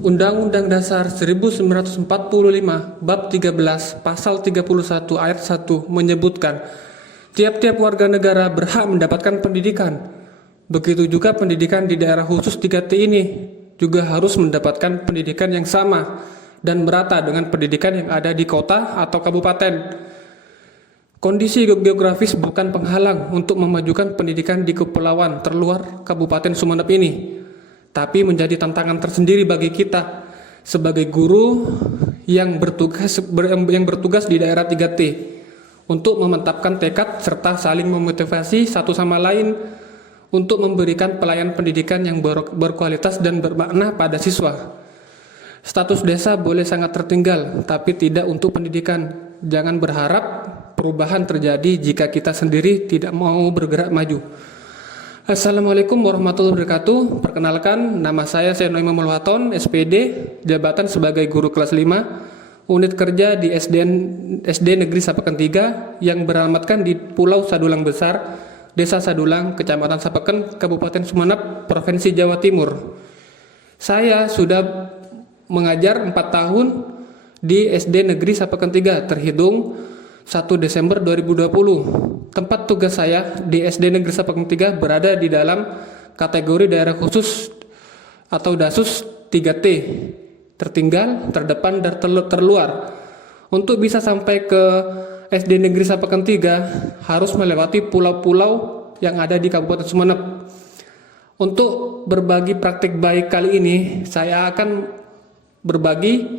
Undang-Undang Dasar 1945 Bab 13 Pasal 31 Ayat 1 menyebutkan tiap-tiap warga negara berhak mendapatkan pendidikan. Begitu juga pendidikan di daerah khusus 3T ini juga harus mendapatkan pendidikan yang sama dan merata dengan pendidikan yang ada di kota atau kabupaten. Kondisi geografis bukan penghalang untuk memajukan pendidikan di kepulauan terluar Kabupaten Sumeneb ini, tapi menjadi tantangan tersendiri bagi kita sebagai guru yang bertugas di daerah 3T untuk memantapkan tekad serta saling memotivasi satu sama lain untuk memberikan pelayanan pendidikan yang berkualitas dan bermakna pada siswa. Status desa boleh sangat tertinggal, tapi tidak untuk pendidikan. Jangan berharap perubahan terjadi jika kita sendiri tidak mau bergerak maju. Assalamualaikum warahmatullahi wabarakatuh. Perkenalkan, nama saya Seno Imam Waton, SPD, jabatan sebagai guru kelas 5, unit kerja di SD Negeri Sapeken 3 yang beralamatkan di Pulau Sadulang Besar, Desa Sadulang, Kecamatan Sapeken, Kabupaten Sumeneb, Provinsi Jawa Timur. Saya sudah mengajar 4 tahun di SD Negeri Sapeken 3 terhitung 1 Desember 2020. Tempat tugas saya di SD Negeri Sapeken 3 berada di dalam kategori daerah khusus atau DASUS 3T, tertinggal, terdepan, dan terluar. Untuk bisa sampai ke SD Negeri Sapeken 3 harus melewati pulau-pulau yang ada di Kabupaten Sumeneb. Untuk berbagi praktik baik kali ini, saya akan berbagi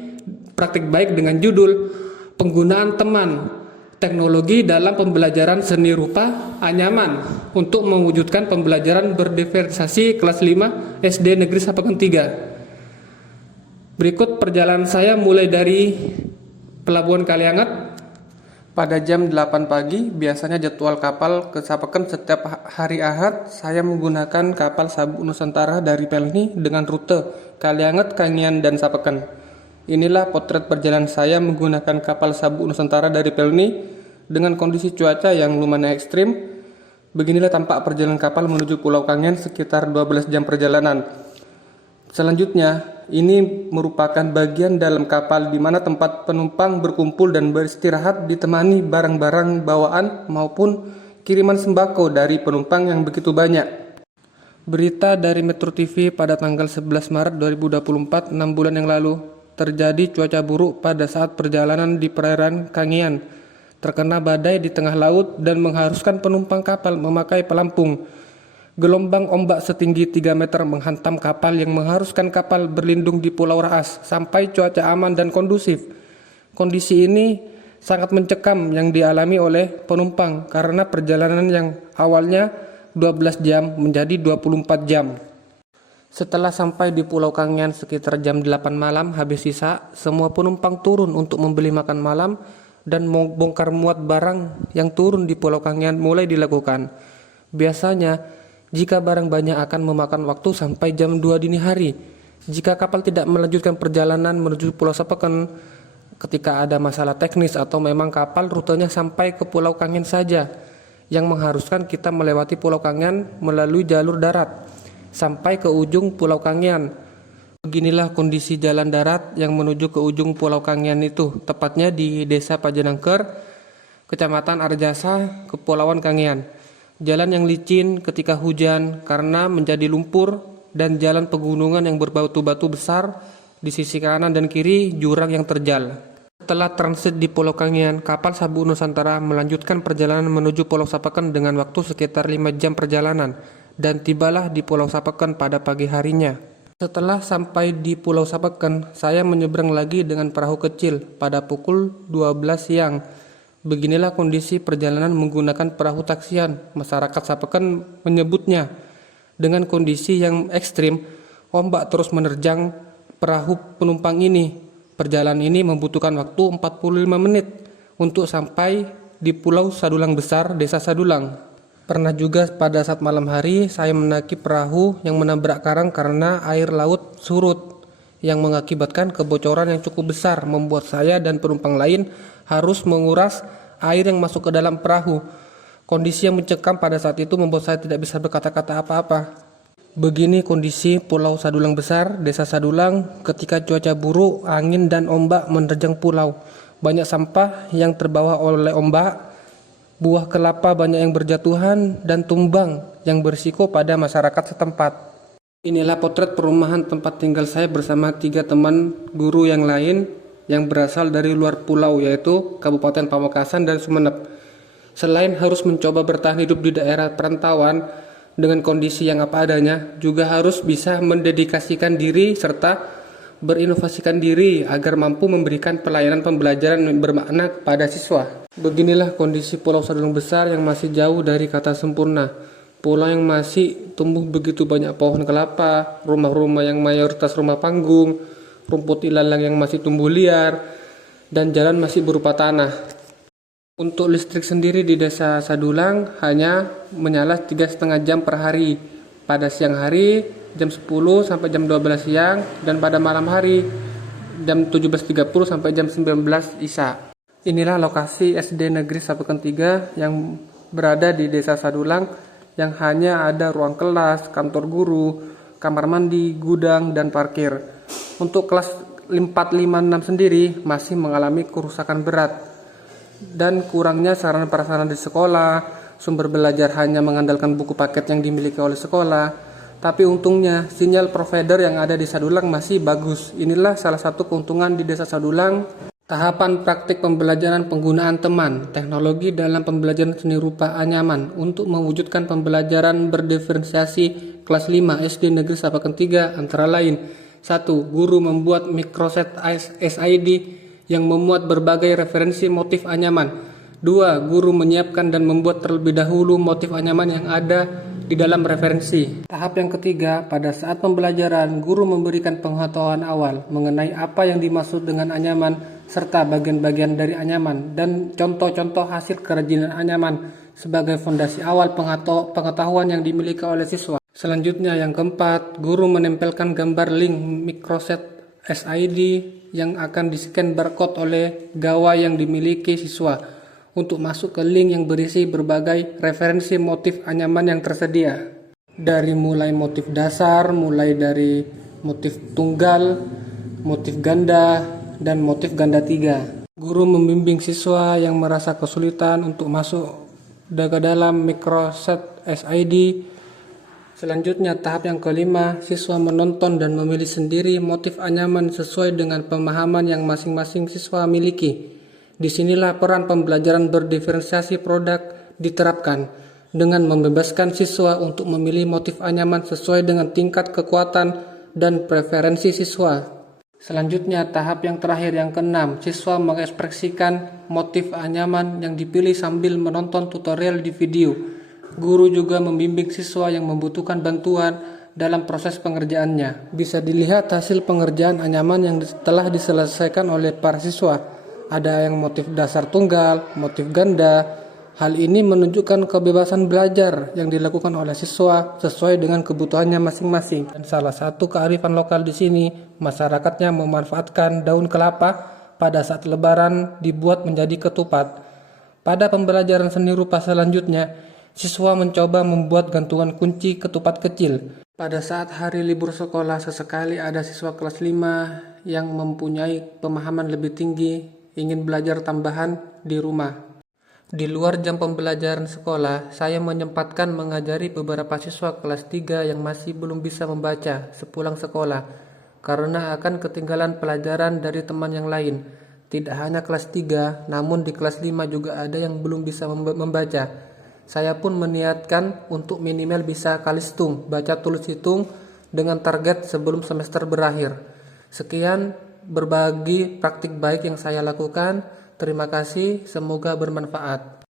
praktik baik dengan judul penggunaan teman teknologi dalam pembelajaran seni rupa anyaman untuk mewujudkan pembelajaran berdiferensiasi kelas 5 SD Negeri Sapeken 3. Berikut perjalanan saya mulai dari Pelabuhan Kalianget pada jam 8 pagi. Biasanya jadwal kapal ke Sapeken setiap hari Ahad. Saya menggunakan kapal Sabuk Nusantara dari Pelni dengan rute Kalianget, Kangian, dan Sapeken. Inilah potret perjalanan saya menggunakan kapal Sabuk Nusantara dari Pelni dengan kondisi cuaca yang lumayan ekstrim. Beginilah tampak perjalanan kapal menuju Pulau Kangen sekitar 12 jam perjalanan. Selanjutnya, ini merupakan bagian dalam kapal di mana tempat penumpang berkumpul dan beristirahat ditemani barang-barang bawaan maupun kiriman sembako dari penumpang yang begitu banyak. Berita dari Metro TV pada tanggal 11 Maret 2024, 6 bulan yang lalu, terjadi cuaca buruk pada saat perjalanan di perairan Kangian. Terkena badai di tengah laut dan mengharuskan penumpang kapal memakai pelampung. Gelombang ombak setinggi 3 meter menghantam kapal yang mengharuskan kapal berlindung di Pulau Raas sampai cuaca aman dan kondusif. Kondisi ini sangat mencekam yang dialami oleh penumpang karena perjalanan yang awalnya 12 jam menjadi 24 jam. Setelah sampai di Pulau Kangen sekitar jam 8 malam habis sisa, semua penumpang turun untuk membeli makan malam dan bongkar muat barang yang turun di Pulau Kangen mulai dilakukan. Biasanya, jika barang banyak akan memakan waktu sampai jam 2 dini hari. Jika kapal tidak melanjutkan perjalanan menuju Pulau Sapeken ketika ada masalah teknis atau memang kapal rutenya sampai ke Pulau Kangen saja, yang mengharuskan kita melewati Pulau Kangen melalui jalur darat sampai ke ujung Pulau Kangen. Beginilah kondisi jalan darat yang menuju ke ujung Pulau Kangen itu, tepatnya di Desa Pajenangker, Kecamatan Arjasa, Kepulauan Kangen. Jalan yang licin ketika hujan karena menjadi lumpur dan jalan pegunungan yang berbatu-batu besar di sisi kanan dan kiri jurang yang terjal. Setelah transit di Pulau Kangen, kapal Sabuk Nusantara melanjutkan perjalanan menuju Pulau Sapeken dengan waktu sekitar 5 jam perjalanan dan tibalah di Pulau Sapeken pada pagi harinya. Setelah sampai di Pulau Sapeken, saya menyeberang lagi dengan perahu kecil pada pukul 12 siang. Beginilah kondisi perjalanan menggunakan perahu taksian, masyarakat Sapeken menyebutnya. Dengan kondisi yang ekstrim, ombak terus menerjang perahu penumpang ini. Perjalanan ini membutuhkan waktu 45 menit untuk sampai di Pulau Sadulang Besar, Desa Sadulang. Pernah juga pada saat malam hari saya menaiki perahu yang menabrak karang karena air laut surut yang mengakibatkan kebocoran yang cukup besar, membuat saya dan penumpang lain harus menguras air yang masuk ke dalam perahu. Kondisi yang mencekam pada saat itu membuat saya tidak bisa berkata-kata apa-apa. Begini kondisi Pulau Sadulang Besar, Desa Sadulang, ketika cuaca buruk, angin dan ombak menerjang pulau. Banyak sampah yang terbawa oleh ombak, buah kelapa banyak yang berjatuhan, dan tumbang yang berisiko pada masyarakat setempat. Inilah potret perumahan tempat tinggal saya bersama 3 teman guru yang lain yang berasal dari luar pulau, yaitu Kabupaten Pamekasan dan Sumeneb. Selain harus mencoba bertahan hidup di daerah perantauan dengan kondisi yang apa adanya, juga harus bisa mendedikasikan diri serta berinovasikan diri agar mampu memberikan pelayanan pembelajaran yang bermakna kepada siswa. Beginilah kondisi Pulau Sadulang Besar yang masih jauh dari kata sempurna. Pulau yang masih tumbuh begitu banyak pohon kelapa, rumah-rumah yang mayoritas rumah panggung, rumput ilalang yang masih tumbuh liar, dan jalan masih berupa tanah. Untuk listrik sendiri di Desa Sadulang hanya menyala 3,5 jam per hari. Pada siang hari jam 10 sampai jam 12 siang, dan pada malam hari jam 17.30 sampai jam 19 Isya. Inilah lokasi SD Negeri Sapekan 3 yang berada di Desa Sadulang, yang hanya ada ruang kelas, kantor guru, kamar mandi, gudang, dan parkir. Untuk kelas 4, 5, 6 sendiri masih mengalami kerusakan berat dan kurangnya sarana prasarana di sekolah. Sumber belajar hanya mengandalkan buku paket yang dimiliki oleh sekolah. Tapi untungnya sinyal provider yang ada di Sadulang masih bagus. Inilah salah satu keuntungan di Desa Sadulang. Tahapan praktik pembelajaran penggunaan teman, teknologi dalam pembelajaran seni rupa anyaman untuk mewujudkan pembelajaran berdiferensiasi kelas 5 SD Negeri Sapekan 3 antara lain. 1. Guru membuat microset SID yang memuat berbagai referensi motif anyaman. 2. Guru menyiapkan dan membuat terlebih dahulu motif anyaman yang ada di dalam referensi. Tahap yang ketiga, pada saat pembelajaran, guru memberikan pengetahuan awal mengenai apa yang dimaksud dengan anyaman serta bagian-bagian dari anyaman dan contoh-contoh hasil kerajinan anyaman sebagai fondasi awal pengetahuan yang dimiliki oleh siswa. Selanjutnya yang keempat, guru menempelkan gambar link microset SID yang akan di-scan barcode oleh gawai yang dimiliki siswa untuk masuk ke link yang berisi berbagai referensi motif anyaman yang tersedia. Dari mulai motif dasar, mulai dari motif tunggal, motif ganda, dan motif ganda 3. Guru membimbing siswa yang merasa kesulitan untuk masuk ke dalam microset SID. Selanjutnya tahap yang kelima, siswa menonton dan memilih sendiri motif anyaman sesuai dengan pemahaman yang masing-masing siswa miliki. Disinilah peran pembelajaran berdiferensiasi produk diterapkan dengan membebaskan siswa untuk memilih motif anyaman sesuai dengan tingkat kekuatan dan preferensi siswa. Selanjutnya tahap yang terakhir yang keenam, siswa mengekspresikan motif anyaman yang dipilih sambil menonton tutorial di video. Guru juga membimbing siswa yang membutuhkan bantuan dalam proses pengerjaannya. Bisa dilihat hasil pengerjaan anyaman yang telah diselesaikan oleh para siswa. Ada yang motif dasar tunggal, motif ganda. Hal ini menunjukkan kebebasan belajar yang dilakukan oleh siswa sesuai dengan kebutuhannya masing-masing. Dan salah satu kearifan lokal di sini, masyarakatnya memanfaatkan daun kelapa pada saat lebaran dibuat menjadi ketupat. Pada pembelajaran seni rupa selanjutnya, siswa mencoba membuat gantungan kunci ketupat kecil. Pada saat hari libur sekolah, sesekali ada siswa kelas 5 yang mempunyai pemahaman lebih tinggi ingin belajar tambahan di rumah. Di luar jam pembelajaran sekolah, saya menyempatkan mengajari beberapa siswa kelas 3 yang masih belum bisa membaca sepulang sekolah karena akan ketinggalan pelajaran dari teman yang lain. Tidak hanya kelas 3, namun di kelas 5 juga ada yang belum bisa membaca. Saya pun meniatkan untuk minimal bisa kalistung, baca tulis hitung dengan target sebelum semester berakhir. Sekian berbagi praktik baik yang saya lakukan. Terima kasih, semoga bermanfaat.